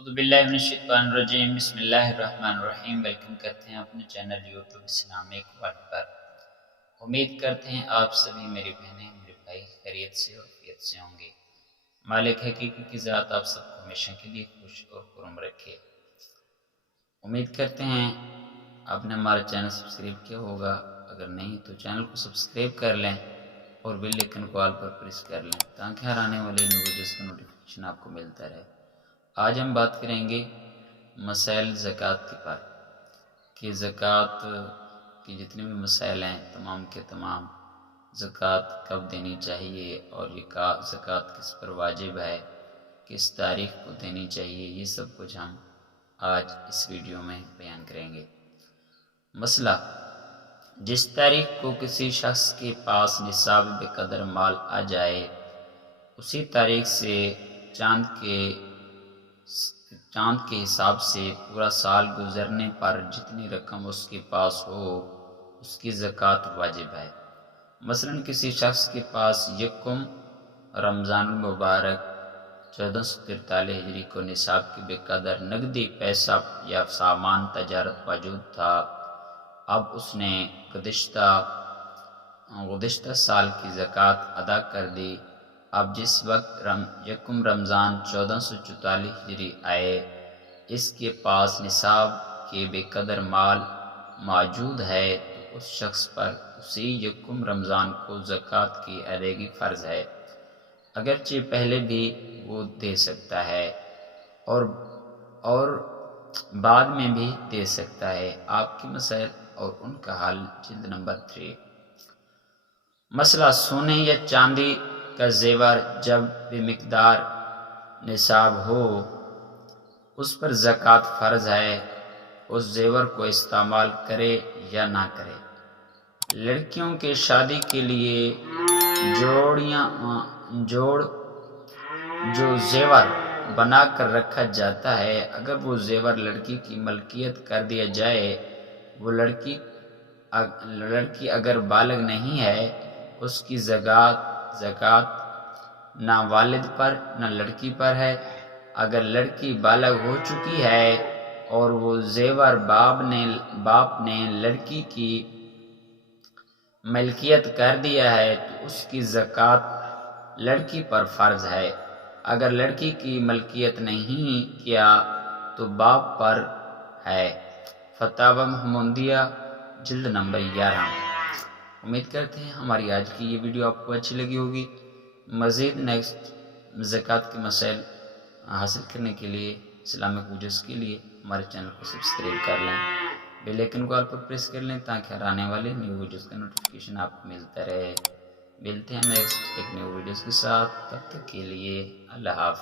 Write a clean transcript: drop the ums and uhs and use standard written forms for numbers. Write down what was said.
اعوذ باللہ من الشیطان الرجیم بسم اللہ الرحمن الرحیم۔ ویلکم کرتے ہیں اپنے چینل یوٹیوب اسلامک ورلڈ پر۔ امید کرتے ہیں آپ سبھی میری بہنیں میرے بھائی خیریت سے اور عافیت سے ہوں گے۔ مالک حقیقی کی ذات آپ سب کو ہمیشہ کے لیے خوش اور پرام رکھے۔ امید کرتے ہیں آپ نے ہمارا چینل سبسکرائب کیا ہوگا، اگر نہیں تو چینل کو سبسکرائب کر لیں اور بیل آئیکن کو آل پر پریس کر لیں تاکہ ہر آنے والے نیو ویڈیوز کا نوٹیفیکیشن آپ کو ملتا رہے۔ آج ہم بات کریں گے مسائل زکوٰۃ کے پر کہ زکوٰۃ کی جتنے بھی مسائل ہیں تمام کے تمام، زکوٰۃ کب دینی چاہیے اور یہ زکوٰۃ کس پر واجب ہے، کس تاریخ کو دینی چاہیے، یہ سب کچھ ہم آج اس ویڈیو میں بیان کریں گے۔ مسئلہ: جس تاریخ کو کسی شخص کے پاس نصاب بے قدر مال آ جائے، اسی تاریخ سے چاند کے حساب سے پورا سال گزرنے پر جتنی رقم اس کے پاس ہو اس کی زکوٰۃ واجب ہے۔ مثلا کسی شخص کے پاس یکم رمضان المبارک 1443 ہجری کو نصاب کے بے قدر نقدی پیسہ یا سامان تجارت موجود تھا، اب اس نے گزشتہ سال کی زکوٰۃ ادا کر دی۔ اب جس وقت یکم رمضان 1444 ہجری آئے، اس کے پاس نصاب کے بے قدر مال موجود ہے تو اس شخص پر اسی یکم رمضان کو زکوٰۃ کی ادائیگی فرض ہے، اگرچہ پہلے بھی وہ دے سکتا ہے اور بعد میں بھی دے سکتا ہے۔ آپ کے مسائل اور ان کا حل، جلد نمبر 3۔ مسئلہ: سونے یا چاندی کا زیور جب بے مقدار نصاب ہو اس پر زکوٰۃ فرض ہے، اس زیور کو استعمال کرے یا نہ کرے۔ لڑکیوں کے شادی کے لیے جو زیور بنا کر رکھا جاتا ہے، اگر وہ زیور لڑکی کی ملکیت کر دیا جائے، وہ لڑکی اگر بالغ نہیں ہے، اس کی زکوٰۃ نہ والد پر نہ لڑکی پر ہے۔ اگر لڑکی بالغ ہو چکی ہے اور وہ زیور باپ نے لڑکی کی ملکیت کر دیا ہے تو اس کی زکوٰۃ لڑکی پر فرض ہے۔ اگر لڑکی کی ملکیت نہیں کیا تو باپ پر ہے۔ فتاوی محمودیہ، جلد نمبر 11۔ امید کرتے ہیں ہماری آج کی یہ ویڈیو آپ کو اچھی لگی ہوگی۔ مزید نیکسٹ زکوٰۃ کے مسائل حاصل کرنے کے لیے، اسلامک ویڈیوز کے لیے ہمارے چینل کو سبسکرائب کر لیں، بیل آئیکن کو آل پر پریس کر لیں تاکہ ہر آنے والے نیو ویڈیوز کا نوٹیفیکیشن آپ کو ملتا رہے۔ ملتے ہیں نیکسٹ ایک نیو ویڈیوز کے ساتھ، تب تک کے لیے اللہ حافظ۔